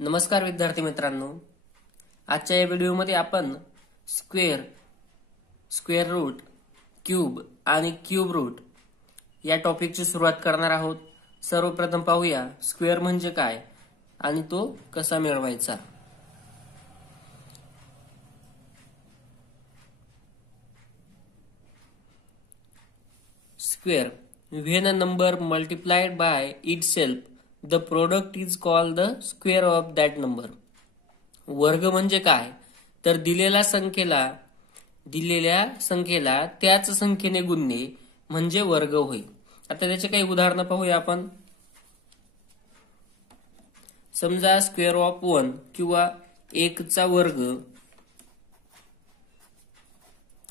नमस्कार विद्यार्थी मित्रांनो, आजच्या या व्हिडिओमध्ये आपण स्क्वेअर रूट, क्यूब आणि क्यूब रूट या टॉपिकची सुरुवात करणार आहोत. सर्वप्रथम पाहूया स्क्वेअर म्हणजे काय आणि तो कसा मिळवायचा. Square, when a number multiplied by itself, the product is called the square of that number. वर्ग म्हणजे काय तर दिलेल्या संख्येला त्याच संख्येने गुणणे म्हणजे वर्ग होय. आता त्याचे काही उदाहरणं पाहूया आपण. समजा स्क्वेअर ऑफ 1 किंवा 1 चा वर्ग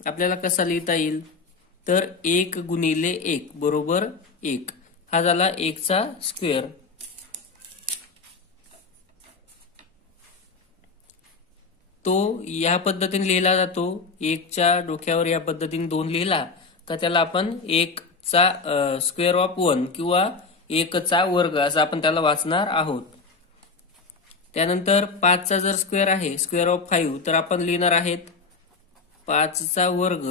आपल्याला कसा लिहिता येईल तर 1 गुणिले 1 बरोबर 1 हा झाला 1 चा स्क्वेअर. तो या पद्धतीने लिहिला जातो. 1 च्या डोक्यावर या पद्धतीने 2 लिहिला का त्याला आपण 1 चा स्क्वेअर ऑफ 1 किंवा 1 चा वर्ग असं आपण त्याला वाचणार आहोत. त्यानंतर 5 चा जर स्क्वेअर आहे स्क्वेअर ऑफ 5 तर आपण लिहिणार आहेत 5 चा वर्ग.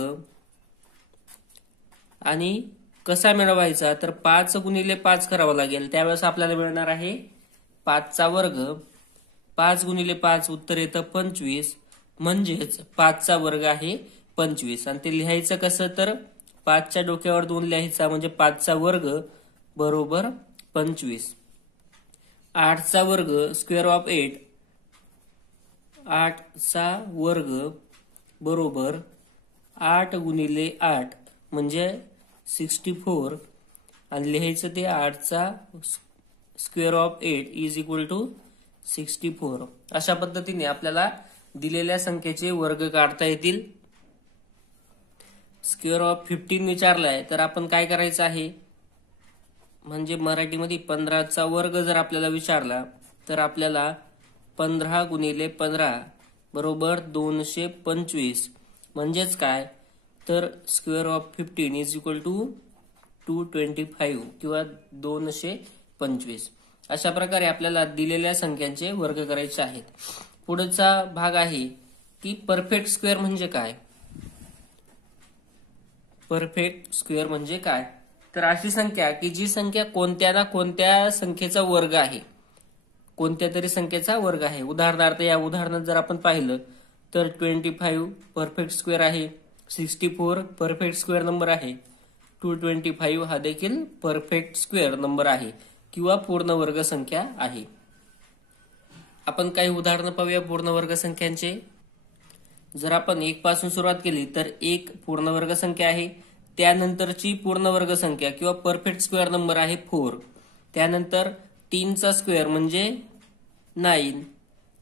आणि कसा मिळवायचा तर 5 गुणिले 5 करावा लागेल. त्यावेळेस आपल्याला मिळणार आहे 5 चा वर्ग. 5 गुणिले 5 उत्तर येतं 25, म्हणजेच 5 चा वर्ग आहे 25. आणि ते लिहायचं कसं तर 5 च्या डोक्यावर 2 लिहायचा म्हणजे 5 चा वर्ग बरोबर 25. 8 चा वर्ग स्क्वेअर ऑफ 8, 8 चा वर्ग बरोबर 8 गुणिले 8 म्हणजे 64 आणि लिहायचं ते 8 चा square of 8 is equal to 64. अशा पद्धतीने आपल्याला दिलेल्या संख्येचे वर्ग काढता येतील. स्क्वेअर ऑफ 15 विचारलाय तर आपण काय करायचं आहे म्हणजे मराठीमध्ये 15 चा वर्ग जर आपल्याला विचारला तर आपल्याला 15 गुणिले 15 बरोबर 225 म्हणजेच काय तर square of 15 is equal to 225 किंवा 225. अशा प्रकारे आपल्याला दिलेल्या संख्यांचे वर्ग करायचे आहेत. पुढचा भाग आहे की परफेक्ट स्क्वेअर म्हणजे काय. परफेक्ट स्क्वेअर म्हणजे काय तर अशी संख्या की जी संख्या कोणत्या ना कोणत्या संख्येचा वर्ग आहे, कोणत्या तरी संख्येचा वर्ग आहे. उदाहरणार्थ या उदाहरणात जर आपण पाहिलं तर 25 परफेक्ट स्क्वेअर आहे, 64 परफेक्ट स्क्वेअर नंबर आहे, 225 हा देखील परफेक्ट स्क्वेअर नंबर आहे किंवा पूर्ण वर्ग संख्या आहे. आपण काही उदाहरणं पाहूया पूर्ण वर्ग संख्यांचे. जर आपण 1 पासून सुरुवात केली तर 1 पूर्ण वर्ग संख्या आहे. त्यानंतरची पूर्ण वर्ग संख्या किंवा परफेक्ट स्क्वेअर नंबर आहे 4. त्यानंतर 3 चा स्क्वेअर म्हणजे 9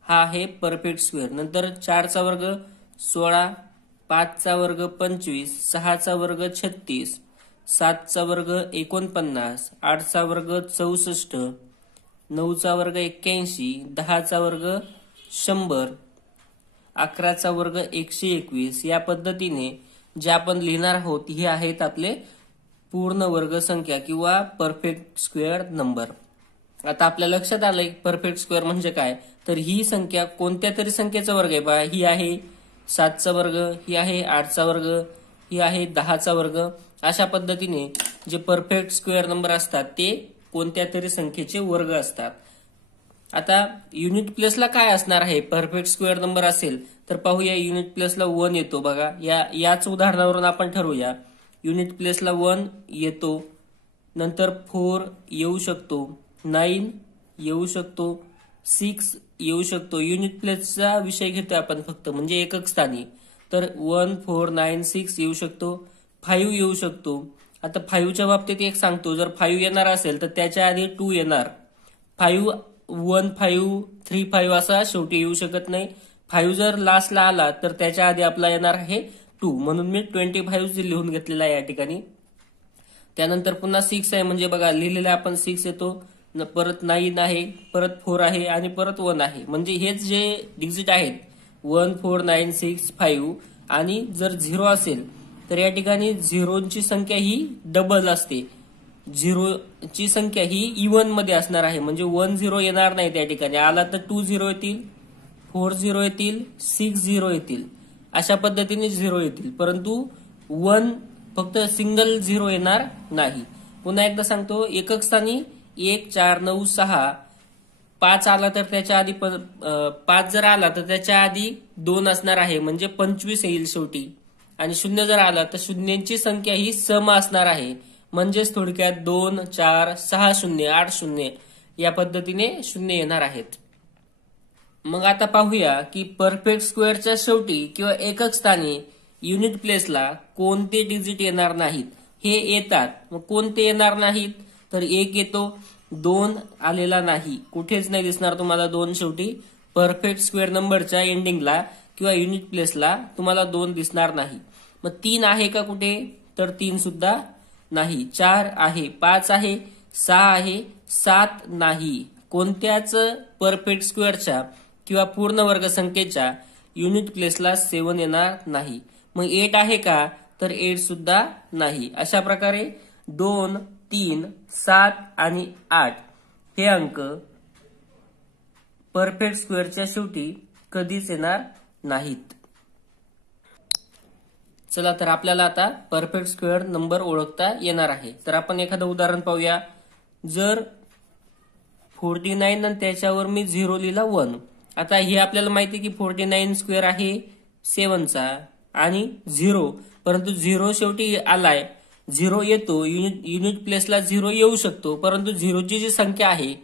हा आहे परफेक्ट स्क्वेअर. नंतर 4 चा वर्ग 16, 5 चा वर्ग 25, 6 चा वर्ग 36, 7 चा वर्ग 49, 8 चा वर्ग 64, 9 चा वर्ग 81, 10 चा वर्ग 100, 11 चा वर्ग 121. या पद्धतीने जे आपण लिहिणार आहोत हे आहेत आपले पूर्ण वर्ग संख्या किंवा परफेक्ट स्क्वेअर नंबर. आता आपल्या लक्षात आलंय परफेक्ट स्क्वेअर म्हणजे काय तर ही संख्या कोणत्या तरी संख्येचा वर्ग आहे. बघा ही आहे 7 चा वर्ग, ही आहे 8 चा वर्ग, ही आहे 10 चा वर्ग. अशा पद्धतीने जे परफेक्ट स्क्वेअर नंबर असतात ते कोणत्या तरी संख्येचे वर्ग असतात. आता युनिट प्लेसला काय असणार आहे परफेक्ट स्क्वेअर नंबर असेल तर पाहूया. युनिट प्लेसला 1 येतो. बघा याच उदाहरणावरून आपण ठरवूया. युनिट प्लेसला 1 येतो, नंतर 4 येऊ शकतो, 9 येऊ शकतो, 6 येऊ शकतो. युनिट प्लेसचा विषय घेतोय आपण फक्त म्हणजे एकक स्थानी. तर 1, 4, 9, 6 येऊ शकतो, 5 येऊ शकतो. आता 5 च्या बाबतीत एक सांगतो, जर 5 येणार असेल तर त्याच्या आधी 2 येणार. 5 1 5 3 5 असा शेवटी येऊ शकत नाही. 5 जर लास्टला आला तर त्याच्या आधी आपला येणार आहे 2, म्हणून मी 25 लिहून घेतलेला आहे या ठिकाणी. त्यानंतर पुन्हा 6 आहे म्हणजे बघा लिहिलेला आपण 6 येतो, परत 9 आहे, परत 4 आहे आणि परत 1 आहे. म्हणजे हेच जे डिजिट आहेत 1 4 9 6 5 आणि जर 0 असेल तर या ठिकाणी झिरोची संख्या ही डबल असते. झिरोची संख्या ही इव्हन मध्ये असणार आहे, म्हणजे 1 0 येणार नाही त्या ठिकाणी. आला तर 2 0 येतील, 4 0 येतील, 6 0 येतील, अशा पद्धतीने 0 येतील, परंतु 1 फक्त सिंगल 0 येणार नाही. पुन्हा एकदा सांगतो, एकक स्थानी 1 4 9 6, 5 आला तर त्याच्या आधी 5 जर आला तर त्याच्या आधी 2 असणार आहे, म्हणजे 25 येईल शेवटी. आणि 0 जर आला तर शून्यांची संख्या ही सम असणार आहे, म्हणजेच थोडक्यात 2 4 6 0 8 0 या पद्धतीने 0 येणार आहेत. मग आता पाहूया की परफेक्ट स्क्वेअरच्या शेवटी किंवा एकक स्थानी युनिट प्लेसला कोणते डिजिट येणार नाहीत. हे येतात, मग कोणते येणार नाहीत, तर 1 येतो, 2 आलेला नाही, कुठेच नाही दिसणार तुम्हाला 2 शेवटी. परफेक्ट स्क्वेअर नंबरच्या एंडिंगला किंवा युनिट प्लेसला तुम्हाला 2 दिसणार नाही. मग 3 आहे का कुठे, तर 3 सुद्धा नाही. 4 आहे, 5 आहे, 6 आहे, 7 नाही. कोणत्याच परफेक्ट स्क्वेअरच्या किंवा पूर्ण वर्ग संख्येच्या युनिट प्लेसला 7 येणार नाही. मग 8 आहे का, तर 8 सुद्धा नाही. अशा प्रकारे 2 3 7 आणि 8 हे अंक परफेक्ट स्क्वेअरच्या शेवटी कधीच येणार नाहीत. चला तर आपल्याला आता परफेक्ट स्क्वेअर नंबर ओळखता येणार आहे. तर आपण एखादं उदाहरण पाहूया. जर 49 आणि त्याच्यावर मी 0 लिहिला 1. आता हे आपल्याला माहिती की 49 स्क्वेअर आहे 7चा आणि 0, परंतु 0 शेवटी आलाय, 0 येतो, युनिट प्लेसला 0 येऊ शकतो, परंतु 0ची जी संख्या आहे,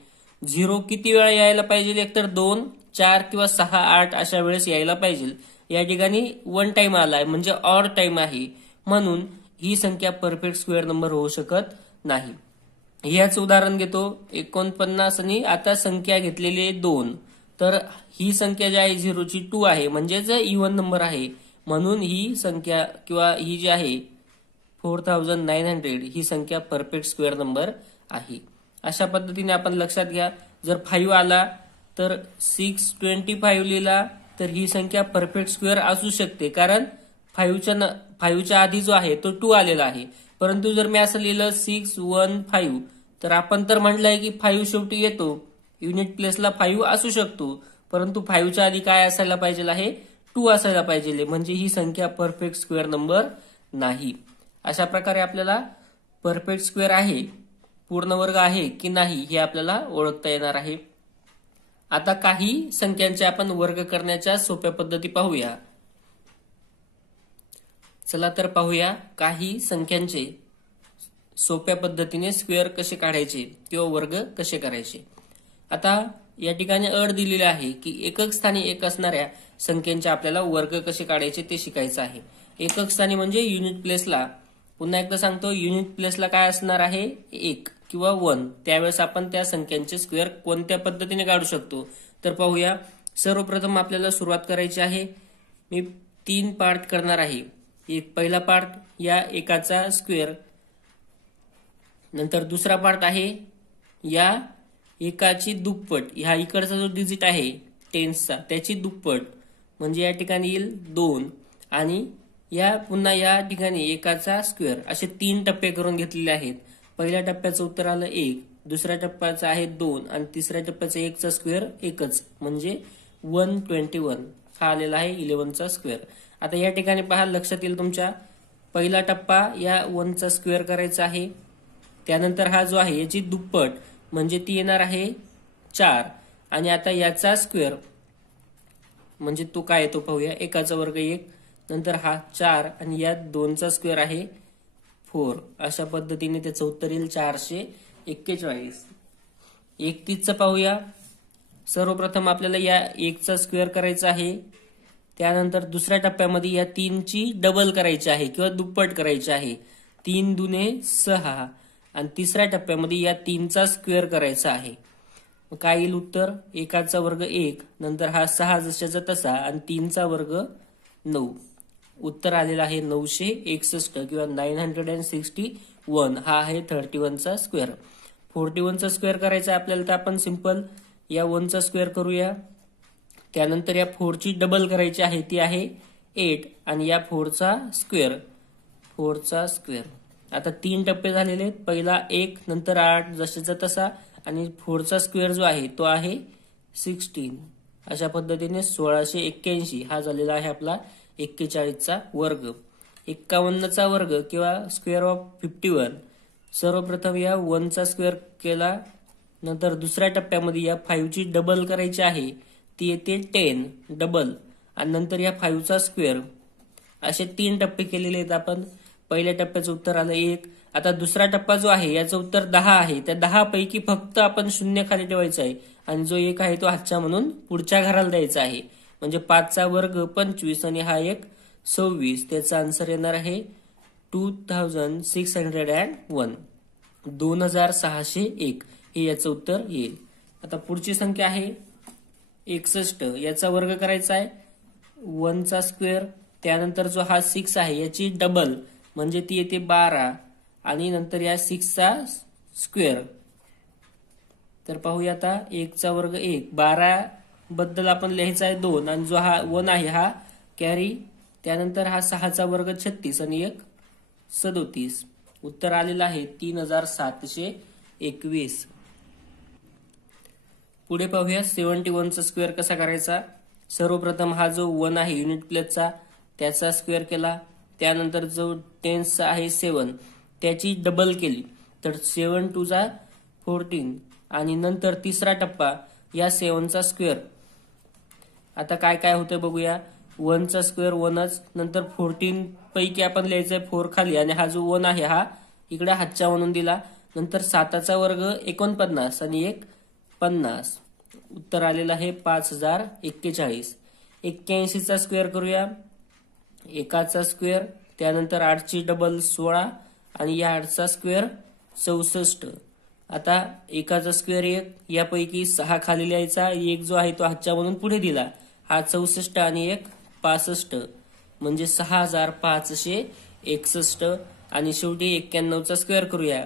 0 किती वेळा यायला पाहिजे, एकतर 2 4 किंवा 6 8 अशा वेळेस यायला पाहिजे. या ठिकाणी 1 टाइम आलाय, म्हणजे ऑड टाइम आहे, म्हणून ही संख्या परफेक्ट स्क्वेअर नंबर होऊ शकत नाही. याच उदाहरण घेतो 49 आणि आता संख्या घेतलेली आहे 2. तर ही संख्या जी आहे 0ची 2 आहे, म्हणजेच इव्हन नंबर आहे, म्हणून ही संख्या किंवा ही जी आहे 4900 ही संख्या परफेक्ट स्क्वेअर नंबर आहे. अशा पद्धतीने आपण लक्षात घ्या. जर 5 आला तर 625 लिहिला तर ही संख्या परफेक्ट स्क्वेअर असू शकते, कारण 5च्या आधी जो आहे तो 2 आलेला आहे. परंतु जर मी असं लिहिलं 615 तर आपण तर म्हटलंय की 5 शेवटी येतो, युनिट प्लेसला 5 असू शकतो, परंतु 5च्या आधी काय असायला पाहिजे आहे, 2 असायला पाहिजे, म्हणजे ही संख्या परफेक्ट स्क्वेअर नंबर नाही. अशा प्रकारे आपल्याला परफेक्ट स्क्वेअर आहे, पूर्ण वर्ग आहे की नाही हे आपल्याला ओळखता येणार आहे. आता काही संख्यांचे आपण वर्ग करण्याच्या सोप्या पद्धती पाहूया. चला तर पाहूया काही संख्यांचे सोप्या पद्धतीने स्क्वेअर कसे काढायचे किंवा वर्ग कसे करायचे. आता या ठिकाणी अट दिलेली आहे की एकक स्थानी 1 असणाऱ्या संख्यांचे आपल्याला वर्ग कसे काढायचे ते शिकायचं आहे. एकक स्थानी म्हणजे युनिट प्लेसला, पुन्हा एकदा सांगतो, युनिट प्लेसला काय असणार आहे, 1 किंवा 1. त्यावेळेस आपण त्या संख्यांचे स्क्वेअर कोणत्या पद्धतीने काढू शकतो तर पाहूया. सर्वप्रथम आपल्याला सुरुवात करायची आहे. मी 3 पार्ट करणार आहे. एक पहिला पार्ट या एकाचा स्क्वेअर, नंतर दुसरा पार्ट आहे या एकाची दुप्पट, ह्या इकडचा जो डिजिट आहे टेन्सचा त्याची दुप्पट, म्हणजे या ठिकाणी येईल 2, आणि या पुन्हा या ठिकाणी एकाचा स्क्वेअर. असे 3 टप्पे करून घेतलेले आहेत. पहिल्या टप्प्याचं उत्तर आलं 1, दुसऱ्या टप्प्याचं आहे 2 आणि तिसऱ्या टप्प्याचं 1चा स्क्वेअर 1च, म्हणजे 121 हा आलेला आहे 11चा स्क्वेअर. आता या ठिकाणी पहा, लक्षात येईल तुमच्या, पहिला टप्पा या 1चा स्क्वेअर करायचा आहे, त्यानंतर हा जो आहे याची दुप्पट म्हणजे ती येणार आहे 4, आणि आता याचा स्क्वेअर म्हणजे तो काय येतो पाहूया, एकाचा वर्ग 1, नंतर हा 4 आणि या 2चा स्क्वेअर आहे 4. अशा पद्धतीने त्याचं उत्तर येईल 441. 31चं पाहूया. सर्वप्रथम आपल्याला या 1चा स्क्वेअर करायचा आहे, त्यानंतर दुसऱ्या टप्प्यामध्ये या 3ची डबल करायची आहे किंवा दुप्पट करायची आहे, 3 दुने 6, आणि तिसऱ्या टप्प्यामध्ये या 3चा स्क्वेअर करायचा आहे. काय येईल उत्तर, एकाचा वर्ग 1, नंतर हा 6 जशाचा तसा आणि 3चा वर्ग 9. उत्तर आलेलं आहे 961 किंवा 961. हा आहे 31चा स्क्वेअर. 41चा स्क्वेअर करायचा आपल्याला, तर आपण सिंपल या 1चा स्क्वेअर करूया, त्यानंतर या 4ची डबल करायची आहे, ती आहे 8, आणि या 4चा स्क्वेअर आता 3 टप्पे झालेले आहेत. पहिला 1, नंतर 8, जशाचा तसा, आणि 4चा स्क्वेअर जो आहे तो आहे 16. अशा पद्धतीने 1681 हा झालेला आहे आपला 41चा वर्ग. 51चा वर्ग किंवा स्क्वेअर ऑफ 51. सर्वप्रथम या 1चा स्क्वेअर केला, नंतर दुसऱ्या टप्प्यामध्ये या 5ची डबल करायची आहे, ती येते 10 डबल, आणि नंतर या 5चा स्क्वेअर. असे 3 टप्पे केलेले आहेत आपण. पहिल्या टप्प्याचं उत्तर आलं 1. आता दुसरा टप्पा जो आहे याचं उत्तर 10 आहे. त्या 10 पैकी फक्त आपण 0 खाली ठेवायचं आहे, आणि जो 1 आहे तो हातच्या म्हणून पुढच्या घराला द्यायचा आहे. म्हणजे 5चा वर्ग 25 आणि हा 1 26. त्याचा आन्सर येणार आहे 2601. 2601 हे याचं उत्तर येईल. आता पुढची संख्या आहे 61. याचा वर्ग करायचा आहे. 1चा स्क्वेअर, त्यानंतर जो हा 6 आहे याची डबल म्हणजे ती येते 12, आणि नंतर या 6चा स्क्वेअर. तर पाहूया आता. 1चा वर्ग 1, 12 बद्दल आपण लिहायचा आहे 2, आणि जो हा 1 आहे हा कॅरी. त्यानंतर हा 6चा वर्ग 36 आणि 1 37. उत्तर आलेलं आहे 3721. पुढे पाहूया 71चा स्क्वेअर कसा करायचा. सर्वप्रथम हा जो 1 आहे युनिट प्लेसचा त्याचा स्क्वेअर केला, त्यानंतर जो टेन्सचा आहे 7 त्याची डबल केली, तर 7 2 जा 14, आणि नंतर तिसरा टप्पा या 7चा स्क्वेअर. आता काय काय होतं बघूया. 1चा स्क्वेअर 1च, नंतर 14 पैकी आपण लिहायचंय 4 खाली, आणि हा जो 1 आहे हा इकडे हातच्या म्हणून दिला. नंतर 7चा वर्ग 49 आणि 1 50. उत्तर आलेलं आहे 5041. 81चा स्क्वेअर करूया. 1चा स्क्वेअर, त्यानंतर 8ची डबल 16, आणि या 8चा स्क्वेअर 64. आता 1चा स्क्वेअर 1, यापैकी 6 खाली लिहायचा. 1 जो आहे तो हातच्या म्हणून पुढे दिला, हा 64 आणि 1 65, म्हणजे 6561. आणि शेवटी 91चा स्क्वेअर करूया.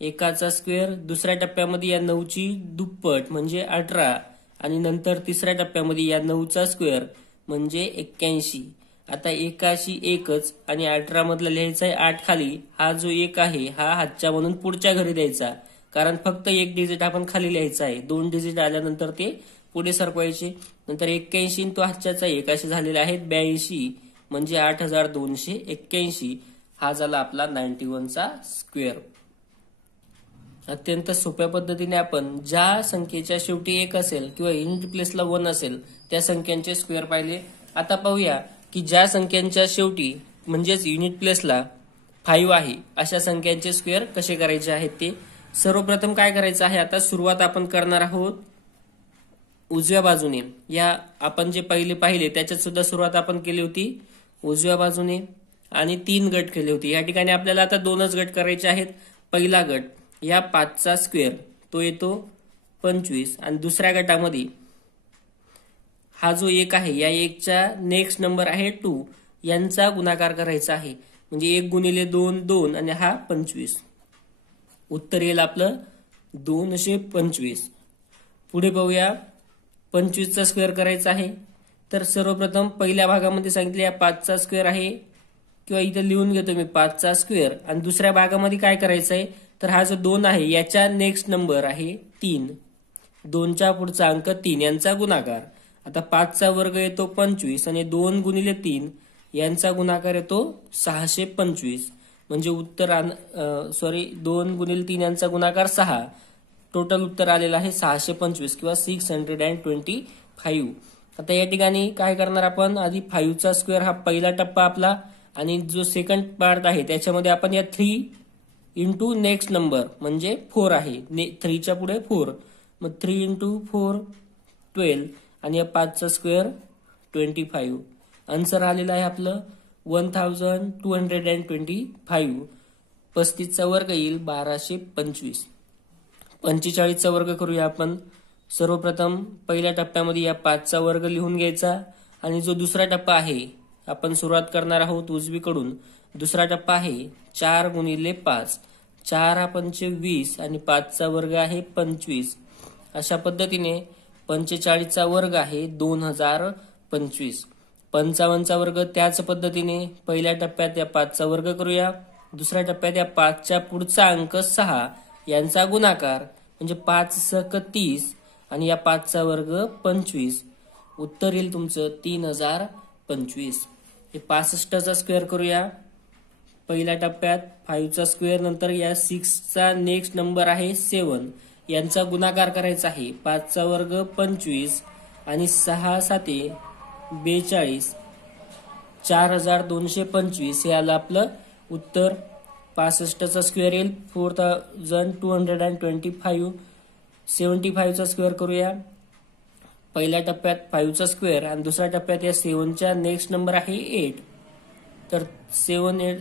1चा स्क्वेअर, दुसऱ्या टप्प्यामध्ये या 9ची दुप्पट म्हणजे 18, आणि नंतर तिसऱ्या टप्प्यामध्ये या 9चा स्क्वेअर म्हणजे 81. आता 1शी 1च आणि 18 मधला लिहायचा आहे 8 खाली. हा जो 1 आहे हा हातच्या म्हणून पुढच्या घरी द्यायचा, कारण फक्त 1 डिजिट आपण खाली लिहायचा आहे. 2 डिजिट आल्यानंतर ते पुढे सरकवायचे. नंतर 81 तो हातच्याचा 1 असे झालेले आहेत 82, म्हणजे 8281. हा झाला आपला 91चा स्क्वेअर. अत्यंत सोप्या पद्धतीने आपण ज्या संख्येच्या शेवटी 1 असेल किंवा युनिट प्लेसला 1 असेल त्या संख्यांचे स्क्वेअर पाहिले. आता पाहूया की ज्या संख्यांच्या शेवटी म्हणजेच युनिट प्लेसला 5 आहे अशा संख्यांचे स्क्वेअर कसे करायचे आहेत ते. सर्वप्रथम काय करायचं आहे, आता सुरुवात आपण करणार आहोत उजव्या बाजूने. या आपण जे पहिले पाहिले त्याच्यात सुद्धा सुरुवात आपण केली होती उजव्या बाजूने, आणि 3 गट केले होते. या ठिकाणी आपल्याला आता 2च गट करायचे आहेत. पहिला गट या 5चा स्क्वेअर तो येतो 25, आणि दुसऱ्या गटामध्ये हा जो 1 आहे या 1च्या नेक्स्ट नंबर आहे 2 यांचा गुणाकार करायचा आहे. म्हणजे 1 गुणिले 2 2, आणि हा 25. उत्तर येईल आपलं 225. पुढे पाहूया 25चा स्क्वेअर करायचा आहे. तर सर्वप्रथम पहिल्या भागामध्ये सांगितले या 5चा स्क्वेअर आहे, किंवा इथे लिहून घेतो मी 5चा स्क्वेअर, आणि दुसऱ्या भागामध्ये काय करायचं आहे, तर हा जो 2 आहे याच्या नेक्स्ट नंबर आहे 3, 2च्या पुढचा अंक 3 यांचा गुणाकार. आता 5चा वर्ग येतो 25, आणि 2 गुणिले 3 यांचा गुणाकार येतो 625. म्हणजे उत्तर 2 गुणिले 3 यांचा गुणाकार 6. टोटल उत्तर आलेलं आहे 625 किंवा 625. आता या ठिकाणी काय करणार आपण, आधी 5चा स्क्वेअर हा पहिला टप्पा आपला, आणि जो सेकंड पार्ट आहे त्याच्यामध्ये आपण या 3 इंटू नेक्स्ट नंबर म्हणजे 4 आहे, 3च्या पुढे 4, मग 3 इंटू 4 12, आणि या 5चा स्क्वेअर 25. आन्सर आलेलं आहे आपलं 1225. 35चा वर्ग येईल 1225. 45चा वर्ग करूया आपण. सर्वप्रथम पहिल्या टप्प्यामध्ये या 5चा वर्ग लिहून घ्यायचा, आणि जो दुसरा टप्पा आहे आपण सुरुवात करणार आहोत उजवीकडून. दुसरा टप्पा आहे 4 गुणिले 5, 4 हा 20, आणि 5चा वर्ग आहे 25. अशा पद्धतीने 45चा वर्ग आहे 2025. 55चा वर्ग त्याच पद्धतीने पहिल्या टप्प्यात या 5चा वर्ग करूया, दुसऱ्या टप्प्यात या 5च्या पुढचा अंक 6 यांचा गुणाकार म्हणजे 5 सक 30 आणि या 5चा वर्ग 25. उत्तर येईल तुमचं 3025. हे 65चा स्क्वेअर करूया. पहिल्या टप्प्यात 5चा स्क्वेअर, नंतर या 6चा नेक्स्ट नंबर आहे 7 यांचा गुणाकार करायचा आहे. 5चा वर्ग 25 आणि 6 साते 42, 4225 हे आलं आपलं उत्तर. 65चा स्क्वेअर येईल 4225. 75चा स्क्वेअर करूया. पहिल्या टप्प्यात 5चा स्क्वेअर आणि दुसऱ्या टप्प्यात या 7च्या नेक्स्ट नंबर आहे 8. तर 7 8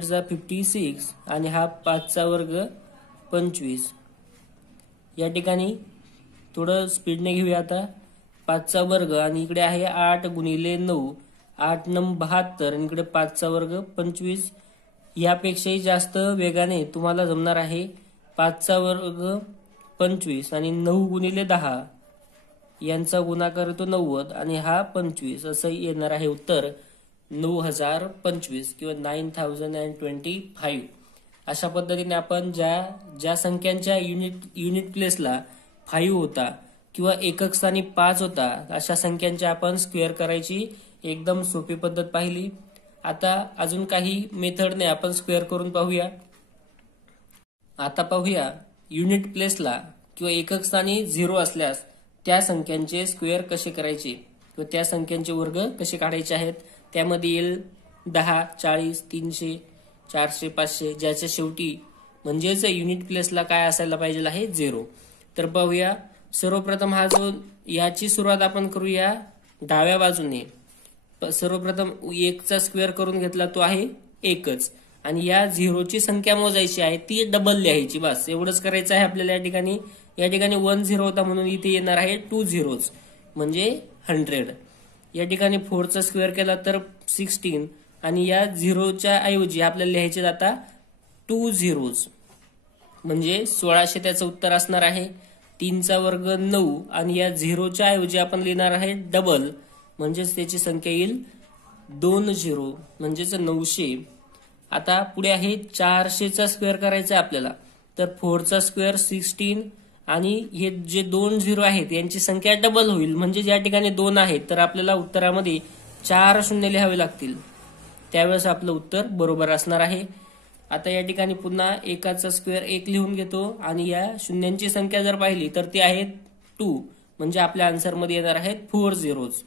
चा 56 आणि हा 5चा वर्ग 25. या ठिकाणी थोडं स्पीडने घेऊया आता. 5चा वर्ग आणि इकडे आहे 8 गुणिले 9, 8 9 72 आणि इकडे 5चा वर्ग 25. यापेक्षाही जास्त वेगाने तुम्हाला जमणार आहे. 5चा वर्ग 25 आणि 9 गुणिले 10 यांचा गुणाकार येतो 90 आणि हा 25. असं येणार आहे उत्तर 9025 किंवा 9025. अशा पद्धतीने आपण ज्या संख्यांच्या युनिट प्लेसला 5 होता किंवा एकक स्थानी 5 होता अशा संख्यांची आपण स्क्वेअर करायची एकदम सोपी पद्धत पाहिली. आता अजून काही मेथडने आपण स्क्वेअर करून पाहूया. आता पाहूया युनिट प्लेसला किंवा एकक स्थानी 0 असल्यास त्या संख्यांचे स्क्वेअर कसे करायचे किंवा त्या संख्यांचे वर्ग कसे काढायचे आहेत. त्यामध्ये येईल 10, 40, 300, 400, 500 ज्याच्या शेवटी म्हणजेच युनिट प्लेसला काय असायला पाहिजे आहे 0. तर पाहूया. सर्वप्रथम हा जो याची सुरुवात आपण करूया डाव्या बाजूने. सर्वप्रथम 1चा स्क्वेअर करून घेतला तो आहे 1च आणि या 0ची संख्या मोजायची आहे ती डबल लिहायची. बस एवढंच करायचं आहे आपल्याला. या ठिकाणी 1 0 होता म्हणून इथे येणार आहे 2 zeros म्हणजे 100. या ठिकाणी 4चा स्क्वेअर केला तर 16 आणि या 0च्या ऐवजी आपल्याला लिहायचे आता 2 zeros म्हणजे 1600 त्याचं उत्तर असणार आहे. 3चा वर्ग 9 आणि या 0च्या ऐवजी आपण लिहिणार आहे डबल म्हणजेच त्याची संख्या येईल 2 0 म्हणजेच 900. आता पुढे आहे 400चा स्क्वेअर करायचा आपल्याला. तर 4चा स्क्वेअर 16 आणि हे जे 2 0 आहेत यांची संख्या डबल होईल म्हणजे ज्या ठिकाणी 2 आहेत तर आपल्याला उत्तरामध्ये 4 शून्य लिहावे लागतील. त्यावेळेस आपलं उत्तर बरोबर असणार आहे. आता या ठिकाणी पुन्हा 1चा स्क्वेअर 1 लिहून घेतो आणि या शून्यांची संख्या जर पाहिली तर ती आहे 2 म्हणजे आपल्या आन्सरमध्ये येणार आहेत 4 zeros.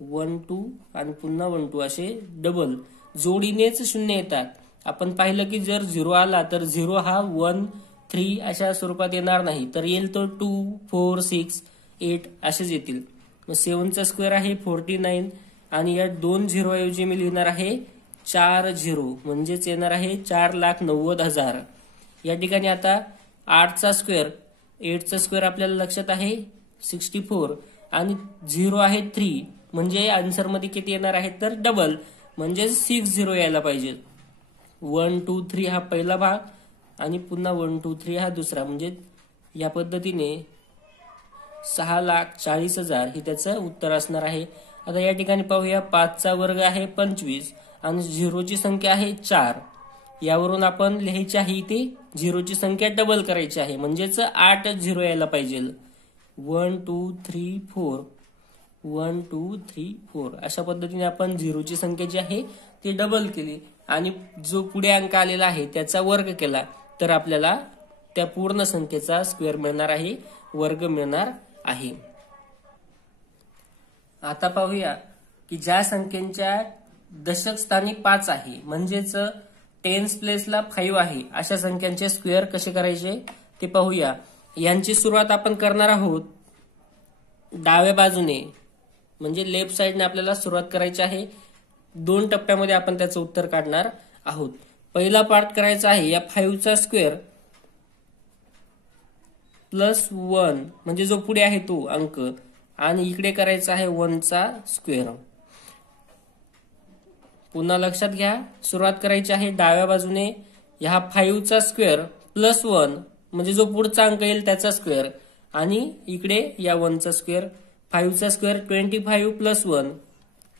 1 2 आणि पुन्हा 1 2 असे डबल जोडीनेच शून्य येतात. आपण पाहिलं की जर 0 आला तर 0 हा 1 3 अशा स्वरूपात येणार नाही तर येईल तो 2 4 6 8 असेच येतील. मग 7चा स्क्वेअर आहे 49 आणि या 2 0 ऐवजी मी लिहिणार आहे 4 0 म्हणजेच येणार आहे 4,90,000. या ठिकाणी आता 8चा स्क्वेअर आपल्याला लक्षात आहे 64 आणि 0 आहे 3 म्हणजे आन्सर मध्ये किती येणार आहे तर डबल म्हणजे 6 0 यायला पाहिजे. 1 2 3 हा पहिला भाग आणि पुन्हा 1 2 3 हा दुसरा म्हणजे या पद्धतीने 6,40,000 ही त्याचं उत्तर असणार आहे. आता या ठिकाणी पाहूया 5चा वर्ग आहे 25 आणि 0ची संख्या आहे 4. यावरून आपण लिहायची आहे इथे 0ची संख्या डबल करायची आहे म्हणजेच 8 0 यायला पाहिजे. 1 2 3 4 1 2 3 4 अशा पद्धतीने आपण 0ची संख्या जी आहे ती डबल केली आणि जो पुढे अंक आलेला आहे त्याचा वर्ग केला तर आपल्याला त्या पूर्ण संख्येचा स्क्वेअर मिळणार आहे, वर्ग मिळणार आहे. आता पाहूया की ज्या संख्येच्या दशक स्थानी 5 आहे म्हणजेच टेन्स प्लेसला 5 आहे अशा संख्यांचे स्क्वेअर कसे करायचे ते पाहूया. यांची सुरुवात आपण करणार आहोत डाव्या बाजूने म्हणजे लेफ्ट साइडने आपल्याला सुरुवात करायची आहे. 2 टप्प्यामध्ये आपण त्याचं उत्तर काढणार आहोत. पहिला पार्ट करायचा आहे या 5चा स्क्वेअर प्लस 1 म्हणजे जो पुढे आहे तो अंक आणि इकडे करायचा आहे 1चा स्क्वेअर. पुन्हा लक्षात घ्या सुरुवात करायची आहे डाव्या बाजूने ह्या 5चा स्क्वेअर प्लस 1 म्हणजे जो पुढचा अंक येईल त्याचा स्क्वेअर आणि इकडे या 1चा स्क्वेअर. 5चा स्क्वेअर 25 प्लस 1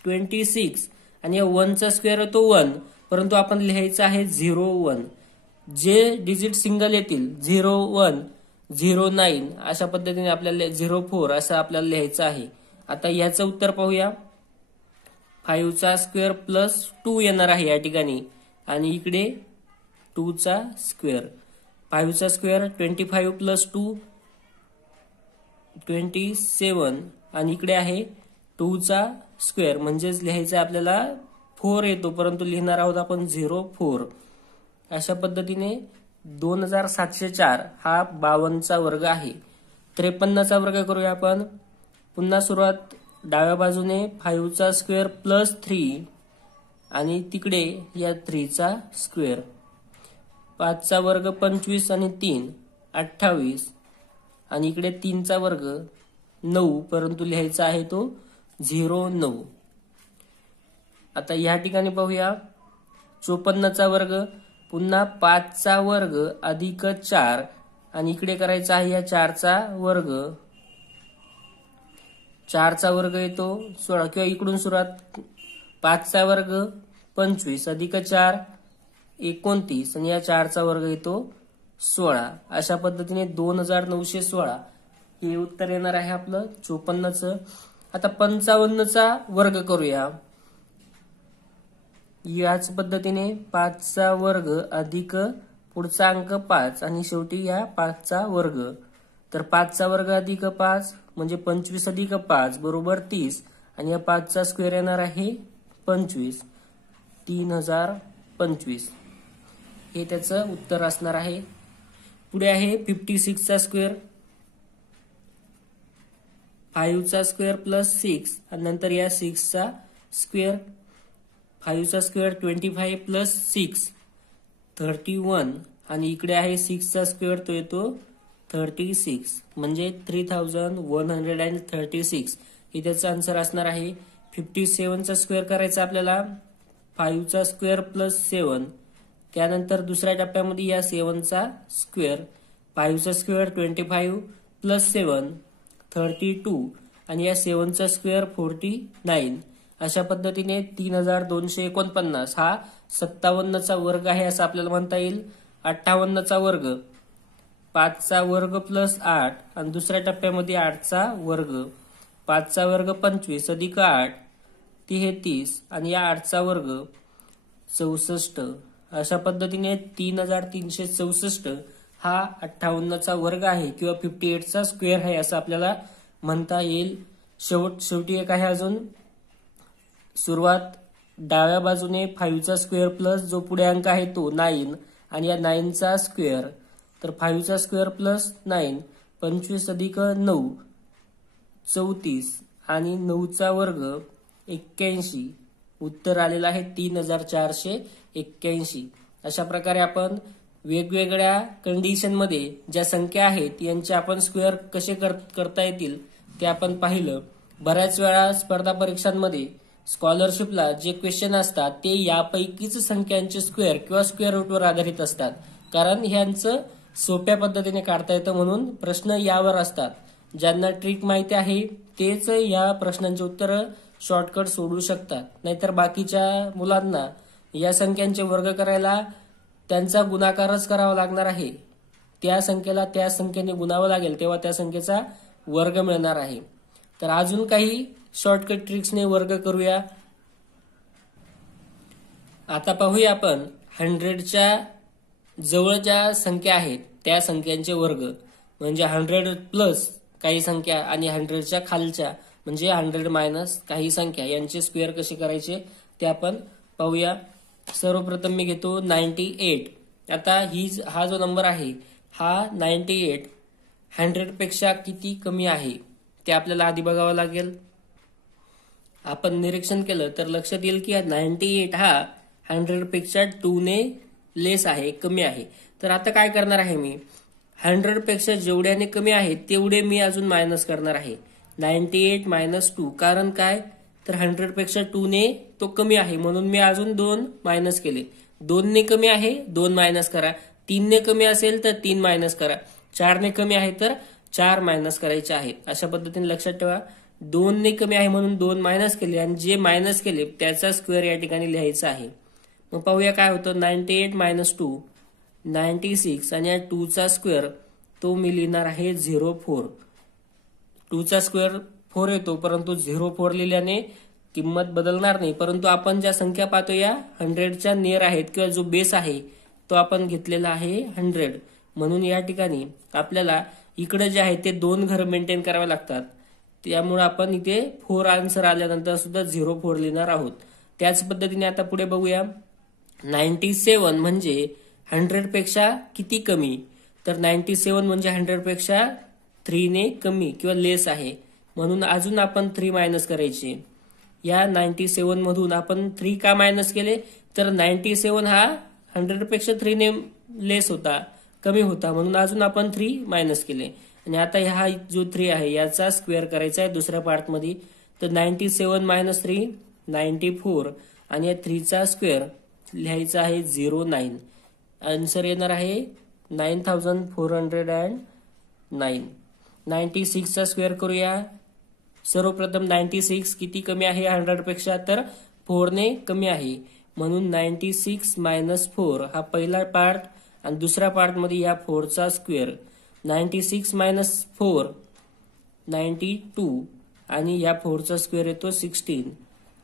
26 आणि या 1चा स्क्वेअर येतो 1, परंतु आपण लिहायचं आहे 01. जे डिजिट सिंगल येतील 01, 09 अशा पद्धतीने आपल्याला 04 असं आपल्याला लिहायचं आहे. आता याचं उत्तर पाहूया. 5चा स्क्वेअर प्लस 2 येणार आहे या ठिकाणी आणि इकडे 2चा स्क्वेअर. 5चा स्क्वेअर 25 प्लस 2 27 आणि इकडे आहे 2चा स्क्वेअर म्हणजेच लिहायचं आपल्याला 4 येतो, परंतु लिहिणार आहोत आपण 04. अशा पद्धतीने 2704 हा 52चा वर्ग आहे. 53चा वर्ग करूया आपण. पुन्हा सुरुवात डाव्या बाजूने 5चा स्क्वेअर प्लस 3 आणि तिकडे या 3चा स्क्वेअर. 5चा वर्ग 25 आणि 3 28 आणि इकडे 3चा वर्ग 9, परंतु लिहायचा आहे तो 09. आता या ठिकाणी पाहूया 54चा वर्ग. पुन्हा 5चा वर्ग अधिक 4 आणि इकडे करायचा आहे या 4चा वर्ग. 4चा वर्ग येतो 16 किंवा इकडून सुरुवात 5चा वर्ग 25 अधिक 4 29 आणि या 4चा वर्ग येतो 16. अशा पद्धतीने 2916 हे उत्तर येणार आहे आपलं 54चं. आता 55चा वर्ग करूया. याच पद्धतीने 5चा वर्ग अधिक पुढचा अंक 5 आणि शेवटी या 5चा वर्ग. तर 5चा वर्ग अधिक 5 म्हणजे 25 अधिक 5 बरोबर 30 आणि या 5चा स्क्वेअर येणार आहे 25. 3025 हे त्याचं उत्तर असणार आहे. पुढे आहे 56चा स्क्वेअर. 5चा स्क्वेअर प्लस 6 आणि नंतर या 6चा स्क्वेअर. 5चा स्क्वेअर 25 प्लस 6 31 आणि इकडे आहे 6चा स्क्वेअर तो येतो 36 म्हणजे 3136 हे त्याचं आन्सर असणार आहे. 57चा स्क्वेअर करायचा आपल्याला. 5चा स्क्वेअर प्लस 7 त्यानंतर दुसऱ्या टप्प्यामध्ये या 7चा स्क्वेअर. 5चा स्क्वेअर 25 प्लस 7 32 आणि या 7चा स्क्वेअर 49. अशा पद्धतीने 3249 हा 57चा वर्ग आहे असं आपल्याला म्हणता येईल. 58चा वर्ग 5चा वर्ग प्लस 8 आणि दुसऱ्या टप्प्यामध्ये 8चा वर्ग. 5चा वर्ग 25 अधिक 8 33 आणि या 8चा वर्ग 64. अशा पद्धतीने 3364 हा 58चा वर्ग आहे किंवा 58चा स्क्वेअर आहे असं आपल्याला म्हणता येईल. शेवटी एक आहे अजून. सुरुवात डाव्या बाजूने 5चा स्क्वेअर प्लस जो पुढे अंक आहे तो 9 आणि या 9चा स्क्वेअर. तर 5चा स्क्वेअर प्लस 9 25 अधिक 9 34 आणि 9चा वर्ग 81. उत्तर आलेलं आहे 3481. अशा प्रकारे आपण वेगवेगळ्या कंडिशनमध्ये ज्या संख्या आहेत यांचे आपण स्क्वेअर कसे करता येतील ते आपण पाहिलं. बऱ्याच वेळा स्पर्धा परीक्षांमध्ये स्कॉलरशिपला जे क्वेश्चन असतात ते यापैकीच संख्यांचे स्क्वेअर किंवा स्क्वेअर रूटवर आधारित असतात, कारण ह्यांचं सोप्या पद्धतीने काढता येतं म्हणून प्रश्न यावर असतात. ज्यांना ट्रिक माहिती आहे तेच या प्रश्नांची उत्तरं शॉर्टकट सोडवू शकतात. नाहीतर बाकीच्या मुलांना या संख्यांचे वर्ग करायला त्यांचा गुणाकारच करावा लागणार आहे. त्या संख्येला त्या संख्येने गुणावं लागेल तेव्हा त्या संख्येचा वर्ग मिळणार आहे. तर अजून काही शॉर्टकट ट्रिक्सने वर्ग करूया. आता पाहूया आपण 100च्या जवळ ज्या संख्या आहेत त्या संख्यांचे वर्ग म्हणजे 100 प्लस काही संख्या आणि 100च्या खालच्या म्हणजे 100 मायनस काही संख्या यांचे स्क्वेअर कसे करायचे ते आपण पाहूया. सर्वप्रथम मी घेतो 98. आता हा जो नंबर आहे हा 98 100 पेक्षा किती कमी आहे ते आपल्याला आधी बघावं लागेल. आपण निरीक्षण केलं तर लक्षात येईल की 98 हा 100 पेक्षा 2 ने लेस आहे, कमी आहे. तर आता काय करणार आहे मी 100 पेक्षा जेवढ्याने कमी आहे तेवढे मी अजून मायनस करणार आहे. 98 मायनस 2 कारण काय तर 100 पेक्षा 2 ने तो कमी आहे म्हणून मी अजून 2 मायनस केले. 2 ने कमी आहे 2 मायनस करा. 3 ने कमी असेल तर 3 मायनस करा. 4 ने कमी आहे तर 4 मायनस करायचे आहेत. अशा पद्धतीने लक्षात ठेवा 2 ने कमी आहे म्हणून 2 मायनस केले आणि जे मायनस केले त्याचा स्क्वेअर या ठिकाणी लिहायचा आहे. मग पाहूया काय होतं. 98 मायनस 2 96 आणि या 2 चा स्क्वेअर तो मी लिहिणार आहे 04. 2 चा स्क्वेअर 4 येतो परंतु 04 लिहिल्याने किंमत बदलणार नाही. परंतु आपण ज्या संख्या पाहतो या 100च्या नियर आहेत किंवा जो बेस आहे तो आपण घेतलेला आहे 100. म्हणून या ठिकाणी आपल्याला इकडे जे आहे ते 2 घर मेंटेन करावे लागतात. त्यामुळे आपण इथे 4 आन्सर आल्यानंतर सुद्धा 04 लिहिणार आहोत. त्याच पद्धतीने आता पुढे बघूया. 97 म्हणजे 100 पेक्षा किती कमी. तर 97 म्हणजे 100 पेक्षा 3 ने कमी किंवा लेस आहे. म्हणून अजून आपण 3 मायनस करायचे. या 97 मधून आपण 3 का मायनस केले तर 97 हा 100 पेक्षा 3 ने लेस होता, कमी होता, म्हणून अजून आपण 3 मायनस केले. आणि आता हा जो 3 आहे याचा स्क्वेअर करायचा आहे दुसऱ्या पार्टमध्ये. तर 97 मायनस 3 94 आणि या 3 चा स्क्वेअर लिहायचा आहे 09. आन्सर येणार आहे 9409. 96 चा स्क्वेअर करूया. सर्वप्रथम 96 किती कमी आहे 100 पेक्षा तर 4 ने कमी आहे. म्हणून 96 मायनस 4 हा पहिला पार्ट आणि दुसऱ्या पार्ट मध्ये या 4 चा स्क्वेअर. 96 मायनस 4 92 आणि या 4 चा स्क्वेअर येतो 16.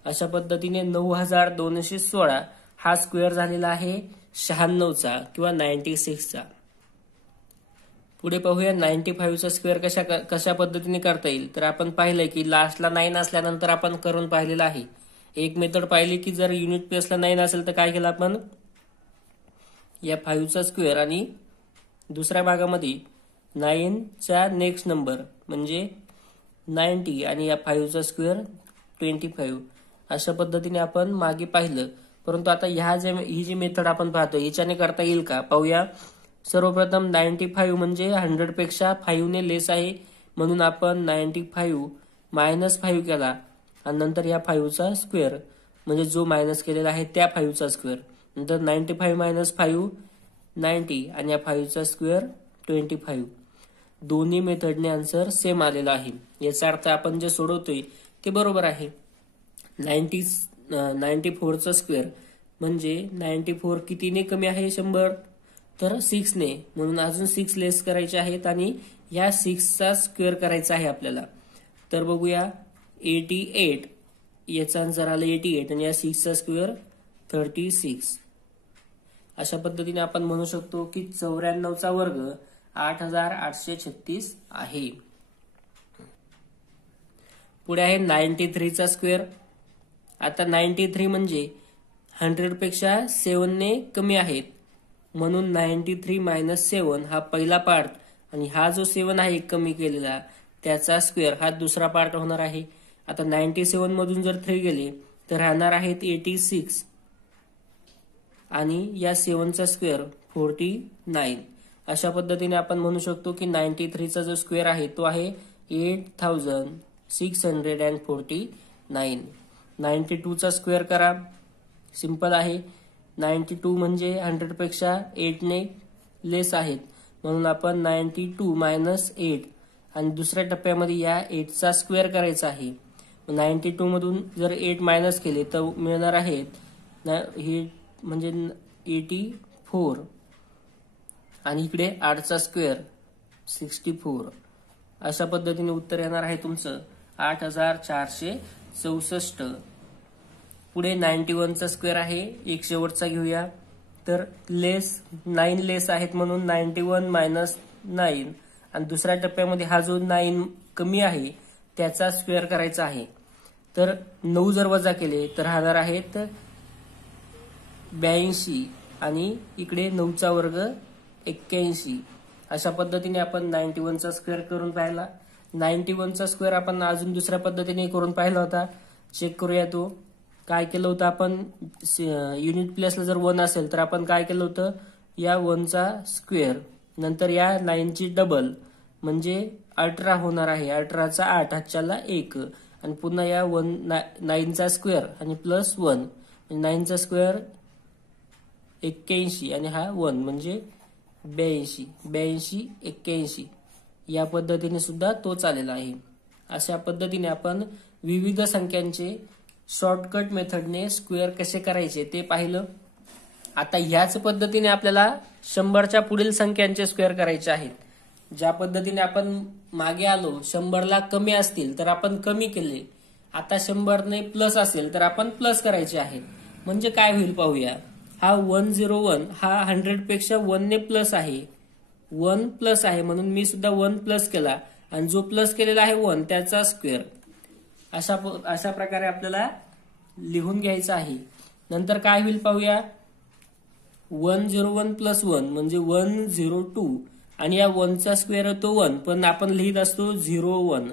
अशा पद्धतीने 9216 हा स्क्वेअर झालेला आहे 96चा किंवा 96चा. पुढे पाहूया 95चा स्क्वेअर कशा पद्धतीने करता येईल. तर आपण पाहिलंय की लास्टला 9 असल्यानंतर आपण करून पाहिलेलं आहे. एक मेथड पाहिली की जर युनिट प्लेसला 9 असेल तर काय केलं आपण या 5चा स्क्वेअर आणि दुसऱ्या भागामध्ये 9 चा नेक्स्ट नंबर म्हणजे 90 आणि या 5चा स्क्वेअर 25. अशा पद्धतीने आपण मागे पाहिलं. परंतु आता ही जी मेथड आपण पाहतो याच्याने करता येईल का पाहूया. सर्वप्रथम 95 म्हणजे 100 पेक्षा 5 ने लेस आहे म्हणून आपण 95 मायनस 5 केला आणि नंतर या 5चा स्क्वेअर म्हणजे जो मायनस केलेला आहे त्या 5चा स्क्वेअर. नंतर 95 मायनस 5 90 आणि या 5चा स्क्वेअर 25. दोन्ही मेथडने आन्सर सेम आलेला आहे. याचा अर्थ आपण जे सोडवतोय ते बरोबर आहे. 94चा स्क्वेअर म्हणजे 94 कितीने कमी आहे 100 तर 6 ने. म्हणून अजून 6 लेस करायचे आहेत आणि या 6चा स्क्वेअर करायचा आहे आपल्याला. तर बघूया 88 याचा आन्सर आला 88 आणि या 6चा स्क्वेअर 36. अशा पद्धतीने आपण म्हणू शकतो की 94चा वर्ग 8836 आहे. पुढे आहे 93चा स्क्वेअर. आता 93 म्हणजे 100 पेक्षा 7 ने कमी आहेत म्हणून 93 मायनस 7 हा पहिला पार्ट आणि हा जो 7 आहे कमी केलेला त्याचा स्क्वेअर हा दुसरा पार्ट होणार आहे. आता 97 मधून जर 3 गेले तर राहणार आहेत 86 आणि या 7चा स्क्वेअर 49. अशा पद्धतीने आपण म्हणू शकतो की 93चा जो स्क्वेअर आहे तो आहे 8649. 92चा स्क्वेअर करा. सिंपल आहे. 92 म्हणजे 100 पेक्षा 8 ने लेस आहेत म्हणून आपण 92 मायनस 8 आणि दुसऱ्या टप्प्यामध्ये या 8चा स्क्वेअर करायचा आहे. 92 मधून जर 8 मायनस केले तर मिळणार आहेत हे म्हणजे 84 आणि इकडे 8चा स्क्वेअर 64. अशा पद्धतीने उत्तर येणार आहे तुमचं 8464. पुढे 91चा स्क्वेअर आहे. एक शेवटचा घेऊया. तर 9 लेस आहेत म्हणून 91 मायनस 9 आणि दुसऱ्या टप्प्यामध्ये हा जो 9 कमी आहे त्याचा स्क्वेअर करायचा आहे. तर 9 जर वजा केले तर राहणार आहेत 82 आणि इकडे 9चा वर्ग 81. अशा पद्धतीने आपण 91चा स्क्वेअर करून पाहिला. 91चा स्क्वेअर आपण अजून दुसऱ्या पद्धतीने करून पाहिला होता. चेक करूया तो. काय केलं होतं आपण युनिट प्लेसला जर 1 असेल तर आपण काय केलं होतं या 1चा स्क्वेअर नंतर या 9ची डबल म्हणजे 18 होणार आहे. 18चा 8 हातच्याला 1 आणि पुन्हा या 9चा स्क्वेअर आणि प्लस 1 9चा स्क्वेअर 81 आणि हा 1 म्हणजे 82 81. या पद्धतीने सुद्धा तो चालेला आहे. अशा पद्धतीने आपण विविध संख्यांचे शॉर्टकट मेथडने स्क्वेअर कसे करायचे ते पाहिलं. आता ह्याच पद्धतीने आपल्याला 100च्या पुढील संख्यांचे स्क्वेअर करायचे आहेत. ज्या पद्धतीने आपण मागे आलो 100ला कमी असतील तर आपण कमी केले, आता 100ने प्लस असेल तर आपण प्लस करायचे आहे. म्हणजे काय होईल पाहूया. हा 101 हा 100 पेक्षा 1 ने प्लस आहे, 1 प्लस आहे म्हणून मी सुद्धा 1 प्लस केला आणि जो प्लस केलेला आहे 1 त्याचा स्क्वेअर. अशा प्रकारे आपल्याला लिहून घ्यायचं आहे. नंतर काय होईल पाहूया. 101 प्लस 1 म्हणजे 102 आणि या 1चा स्क्वेअर होतो 1, पण आपण लिहित असतो 01.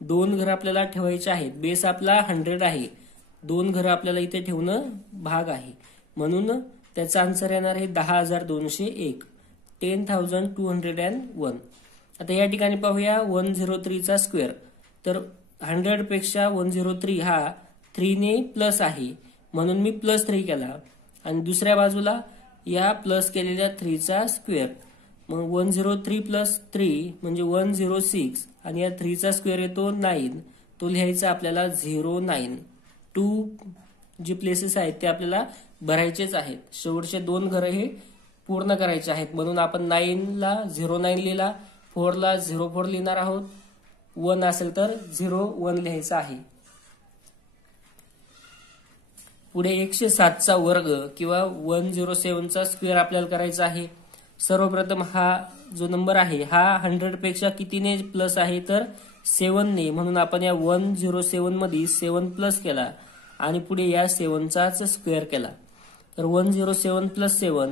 2 घरं आपल्याला ठेवायचे आहेत. बेस आपला 100 आहे, 2 घरं आपल्याला इथे ठेवणं भाग आहे म्हणून त्याचा आन्सर येणार आहे 10,201, 10,201. आता या ठिकाणी पाहूया 103चा स्क्वेअर. तर 100 पेक्षा 103 हा 3 ने प्लस आहे म्हणून मी प्लस 3 केला आणि दुसऱ्या बाजूला या प्लस केलेल्या 3चा स्क्वेअर. मग 103 प्लस 3 म्हणजे 106 आणि या 3चा स्क्वेअर येतो 9. तो लिहायचा आपल्याला 09. 2 जे प्लेसेस आहेत ते आपल्याला भरायचेच आहेत. शेवटचे 2 घरं हे पूर्ण करायचे आहेत म्हणून आपण 9ला 09 लिहिला, 4ला 04 लिहिणार आहोत, 1 असेल तर 01 लिहायचं आहे. पुढे 107चा वर्ग किंवा 107चा स्क्वेअर आपल्याला करायचा आहे. सर्वप्रथम हा जो नंबर आहे हा 100 पेक्षा कितीने प्लस आहे तर 7 ने, म्हणून आपण या 107 मध्ये 7 प्लस केला आणि पुढे या 7चाच स्क्वेअर केला. तर 107 प्लस 7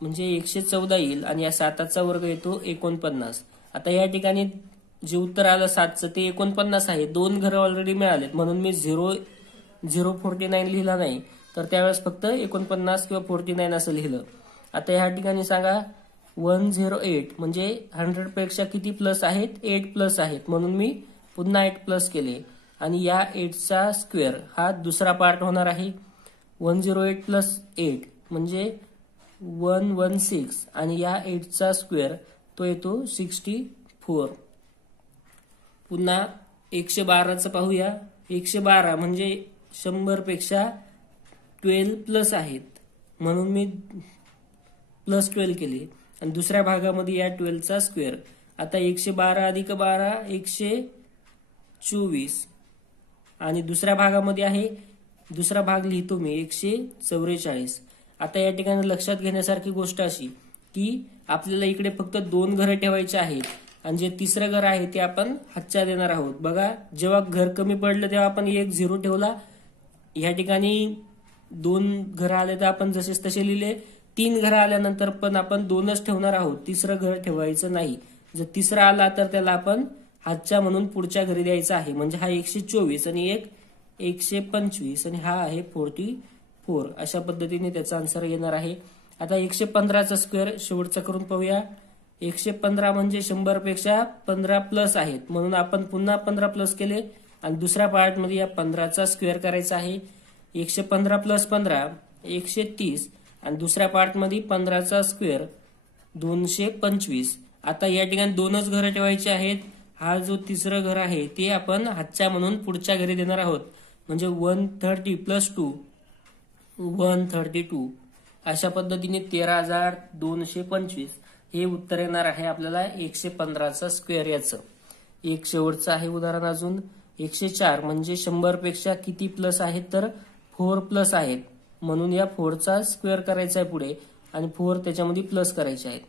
म्हणजे 114 येईल आणि या 7चा वर्ग येतो 49. आता या ठिकाणी जे उत्तर आलं 7चं ते 49 आहे. 2 घरं ऑलरेडी मिळालेत म्हणून मी 049 लिहिला नाही, तर त्यावेळेस फक्त 49 किंवा 49 असं लिहिलं. आता या ठिकाणी सांगा 108 म्हणजे 100 पेक्षा किती प्लस आहेत, 8 प्लस आहेत म्हणून मी पुन्हा 8 प्लस केले आणि या 8चा स्क्वेअर हा दुसरा पार्ट होणार आहे. 108 प्लस 8 म्हणजे 116 आणि या 8चा स्क्वेअर तो येतो 64. पुन्हा 112चं पाहूया. 112 म्हणजे 100 पेक्षा 12 प्लस आहेत म्हणून मी प्लस 12 केले आणि दुसऱ्या भागामध्ये या 12चा स्क्वेअर. आता 112 अधिक 12 124 आणि दुसऱ्या भागामध्ये आहे, दुसरा भाग लिहितो मी 144. आता या ठिकाणी लक्षात घेण्यासारखी गोष्ट अशी की आपल्याला इकडे फक्त 2 घरं ठेवायचे आहेत आणि जे तिसरं घर आहे ते आपण हातच्या देणार आहोत. बघा जेव्हा घर कमी पडलं तेव्हा आपण 1 0 ठेवला. या ठिकाणी 2 घरं आले तर आपण जसेच तसे लिहिले. 3 घरं आल्यानंतर पण आपण 2च ठेवणार आहोत, तिसरं घर ठेवायचं नाही. जर तिसरा आला तर त्याला आपण हातच्या म्हणून पुढच्या घरी द्यायचा आहे. म्हणजे हा 124 आणि एक 125 आणि हा आहे 44. अशा पद्धतीने त्याचा आन्सर येणार आहे. आता 115चा स्क्वेअर शेवटचा करून पाहूया. 115 म्हणजे 100 पेक्षा 15 प्लस आहेत म्हणून आपण पुन्हा 15 प्लस केले आणि दुसऱ्या पार्टमध्ये या 15चा स्क्वेअर करायचा आहे. 115 प्लस 15 130 आणि दुसऱ्या पार्टमध्ये 15चा स्क्वेअर 225. आता या ठिकाणी 2च घरं ठेवायची आहेत. हा जो तिसरं घर आहे ते आपण हातच्या म्हणून पुढच्या घरी देणार आहोत. म्हणजे 130 प्लस 2 132. अशा पद्धतीने 13,225 हे उत्तर येणार आहे आपल्याला 115चा स्क्वेअर याचं. एक शेवटचं आहे उदाहरण अजून. 104 म्हणजे 100 पेक्षा किती प्लस आहेत तर 4 प्लस आहेत म्हणून या 4चा स्क्वेअर करायचा आहे पुढे आणि 4 त्याच्यामध्ये प्लस करायचे आहेत.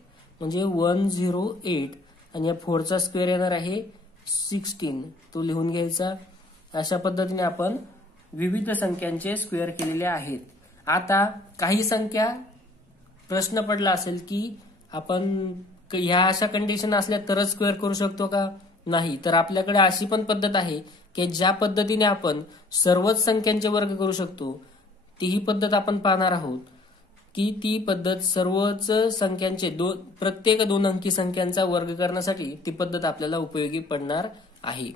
म्हणजे 108 आणि या 4चा स्क्वेअर येणार आहे 16. तो लिहून घ्यायचा. अशा पद्धतीने आपण विविध संख्यांचे स्क्वेअर केलेले आहेत. आता काही संख्या प्रश्न पडला असेल की आपण ह्या अशा कंडिशन असल्या तरच स्क्वेअर करू शकतो का? नाही. तर आपल्याकडे अशी पण पद्धत आहे की ज्या पद्धतीने आपण सर्वच संख्यांचे वर्ग करू शकतो तीही पद्धत आपण पाहणार आहोत. की ती पद्धत सर्वच संख्यांचे प्रत्येक 2 अंकी संख्यांचा वर्ग करण्यासाठी ती पद्धत आपल्याला उपयोगी पडणार आहे.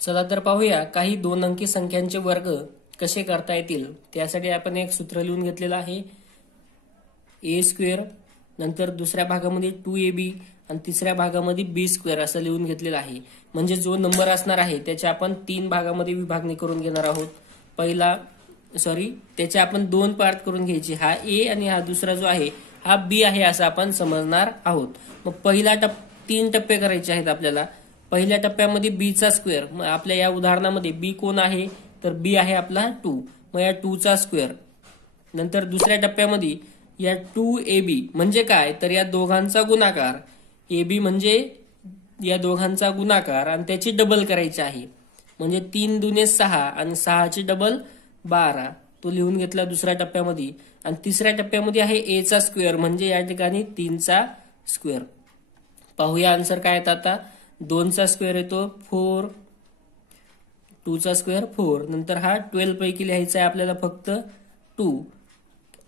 चला तर पाहूया काही 2 अंकी संख्यांचे वर्ग कसे करता येतील. त्यासाठी आपण एक सूत्र लिहून घेतलेलं आहे. a स्क्वेअर, नंतर दुसऱ्या भागामध्ये 2ab आणि तिसऱ्या भागामध्ये बी स्क्वेअर असं लिहून घेतलेलं आहे. म्हणजे जो नंबर असणार आहे त्याची आपण 3 भागामध्ये विभागणी करून घेणार आहोत. त्याचे आपण 2 पार्ट करून घ्यायची. हा ए आणि हा दुसरा जो आहे हा बी आहे असं आपण समजणार आहोत. मग 3 टप्पे करायचे आहेत आपल्याला. पहिल्या टप्प्यामध्ये बीचा स्क्वेअर. मग आपल्या या उदाहरणामध्ये बी कोण आहे तर बी आहे आपला 2. मग या 2 चा स्क्वेअर. नंतर दुसऱ्या टप्प्यामध्ये या 2ab म्हणजे काय तर या दोघांचा गुणाकार. ab म्हणजे या दोघांचा गुणाकार आणि त्याची डबल करायची आहे. म्हणजे 3 दुने 6 आणि 6 ची डबल 12. तो लिहून घेतला दुसऱ्या टप्प्यामध्ये. आणि तिसऱ्या टप्प्यामध्ये आहे ए चा स्क्वेअर म्हणजे या ठिकाणी 3 चा स्क्वेअर. पाहूया आन्सर काय येतात आता. 2 चा स्क्वेअर येतो 4, 2 चा स्क्वेअर 4. नंतर हा 12 पैकी लिहायचा आहे आपल्याला फक्त 2.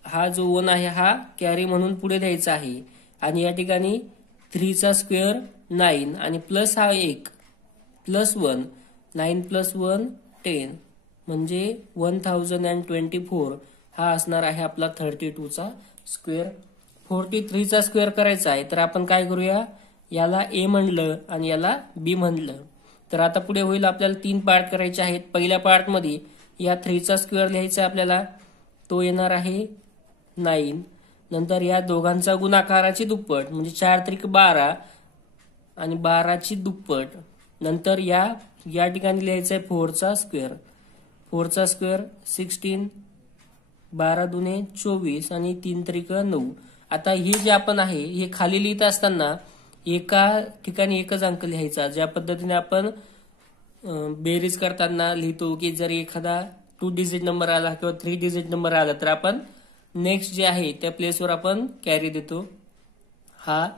हा जो 1 आहे हा कॅरी म्हणून पुढे द्यायचा आहे. आणि या ठिकाणी 3 चा स्क्वेअर 9 आणि प्लस हा 1 प्लस 1 9 प्लस 1 10 म्हणजे 1024. हा असणार आहे आपला 32 चा स्क्वेअर. 43 चा स्क्वेअर करायचा आहे तर आपण काय करूया याला ए म्हणलं आणि याला बी म्हणलं. तर आता पुढे होईल आपल्याला 3 पार्ट करायचे आहेत. पहिल्या पार्टमध्ये या 3 चा स्क्वेअर लिहायचा आपल्याला. तो येणार आहे 9. नंतर या दोघांचा गुणाकाराची दुप्पट म्हणजे 4 त्रिक 12 आणि 12 ची दुप्पट. नंतर या ठिकाणी लिहायचं आहे 4 चा स्क्वेअर. 4 चा स्क्वेअर 16, 12 दुने 24 आणि 3 त्रिक 9. आता हे जे आपण आहे हे खाली लिहित असताना एका ठिकाणी एकच अंक लिहायचा. ज्या पद्धतीने आपण बेरीज करताना लिहितो की जर एखादा 2 डिजिट नंबर आला किंवा 3 डिजिट नंबर आला तर आपण नेक्स्ट जे आहे त्या प्लेसवर आपण कॅरी देतो. हा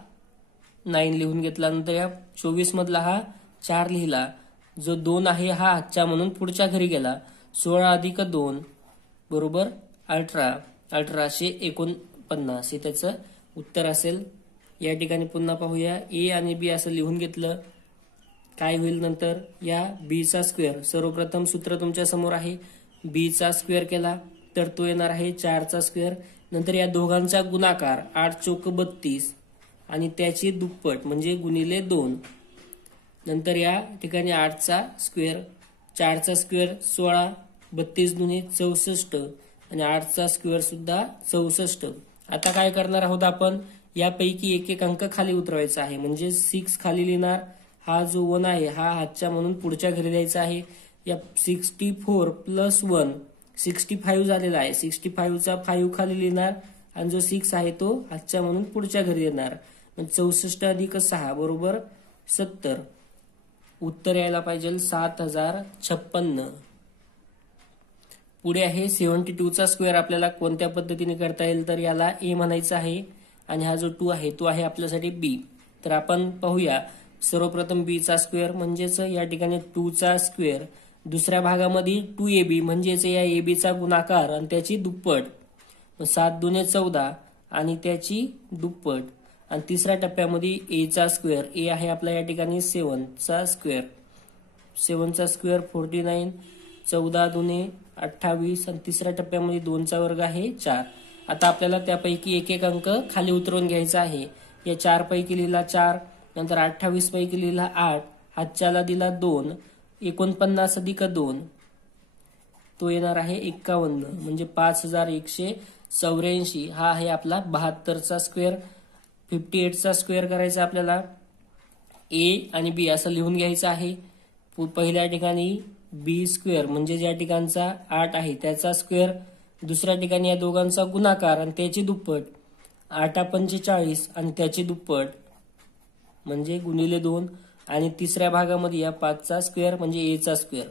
9 लिहून घेतला. नंतर या 24 मधला हा 4 लिहिला. जो 2 आहे हा हातच्या म्हणून पुढच्या घरी गेला. 16 अधिक 2 बरोबर 18. 1849 हे त्याचं उत्तर असेल. या ठिकाणी पुन्हा पाहूया ए आणि बी असं लिहून घेतलं. काय होईल नंतर या बी चा स्क्वेअर. सर्वप्रथम सूत्र तुमच्या समोर आहे. बी चा स्क्वेअर केला तर तो येणार आहे 4 चा स्क्वेअर. नंतर या दोघांचा गुणाकार 8 चौक 32 आणि त्याची दुप्पट म्हणजे गुणिले 2. नंतर या ठिकाणी 8 चा स्क्वेअर. 4 चा स्क्वेअर 16, 32 दुने 64 आणि 8 चा स्क्वेअर सुद्धा 64. आता काय करणार आहोत आपण यापैकी एक एक अंक खाली उतरवायचा आहे. म्हणजे 6 खाली लिहिणार. हा जो 1 आहे हा हातच्या म्हणून पुढच्या घरी द्यायचा आहे. या 64 प्लस 1 65 झालेला आहे. 65 चा 5 खाली लिहिणार आणि जो 6 आहे तो हातच्या म्हणून पुढच्या घरी येणार. 64 अधिक 6 बरोबर 70. उत्तर यायला पाहिजे 7056. पुढे आहे 72 चा स्क्वेअर. आपल्याला कोणत्या पद्धतीने करता येईल तर याला ए म्हणायचं आहे आणि हा जो 2 आहे तो आहे आपल्यासाठी बी. तर आपण पाहूया. सर्वप्रथम बी चा स्क्वेअर म्हणजेच या ठिकाणी 2 चा स्क्वेअर. दुसऱ्या भागामध्ये 2ab म्हणजेच या ab चा गुणाकार आणि त्याची दुप्पट. 7 दुने 14 आणि त्याची दुप्पट. आणि तिसऱ्या टप्प्यामध्ये ए चा स्क्वेअर. ए आहे आपला या ठिकाणी 7 चा स्क्वेअर. 7 चा स्क्वेअर 49, 14 दुने 28 आणि तिसऱ्या टप्प्यामध्ये 2 चा वर्ग आहे 4. आता आपल्याला त्यापैकी एक एक अंक खाली उतरवून घ्यायचा आहे. या 4 पैकी लिहिला 4. नंतर 28 पैकी लिहिला 8. हातच्याला दिला 2. 49 अधिक 2 तो येणार आहे 51 म्हणजे 5184. हा आहे आपला 72 चा स्क्वेअर. 58 चा स्क्वेअर करायचा आपल्याला. ए आणि बी असं लिहून घ्यायचं आहे. पहिल्या ठिकाणी बी स्क्वेअर म्हणजे ज्या ठिकाणचा 8 आहे त्याचा स्क्वेअर. दुसऱ्या ठिकाणी या दोघांचा गुणाकार आणि त्याची दुप्पट. 8 45 आणि त्याची दुप्पट म्हणजे गुणिले 2. आणि तिसऱ्या भागामध्ये या 5 चा स्क्वेअर म्हणजे ए चा स्क्वेअर.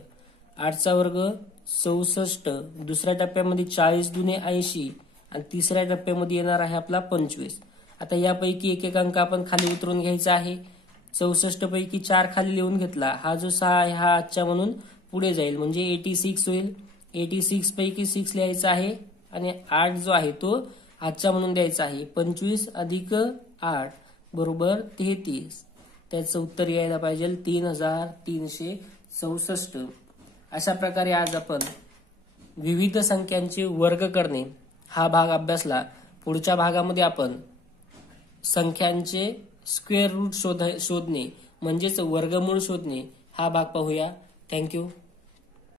8 चा वर्ग 64. दुसऱ्या टप्प्यामध्ये 40 दुने 80 आणि तिसऱ्या टप्प्यामध्ये येणार आहे आपला 25. आता यापैकी एक एक अंक आपण खाली उतरून घ्यायचा आहे. 64 पैकी 4 खाली लिहून घेतला. हा जो 6 आहे हा आजच्या म्हणून पुढे जाईल म्हणजे 86 होईल. 86 पैकी 6 लिहायचा आहे आणि 8 जो आहे तो आजच्या म्हणून द्यायचा आहे. 25 अधिक 8 बरोबर 33. त्याचं उत्तर यायला पाहिजे 3364. अशा प्रकारे आज आपण विविध संख्यांचे वर्ग करणे हा भाग अभ्यासला. पुढच्या भागामध्ये आपण संख्यांचे स्क्वेअर रूट शोधणे म्हणजेच वर्गमूळ शोधणे हा भाग पाहूया. थँक्यू.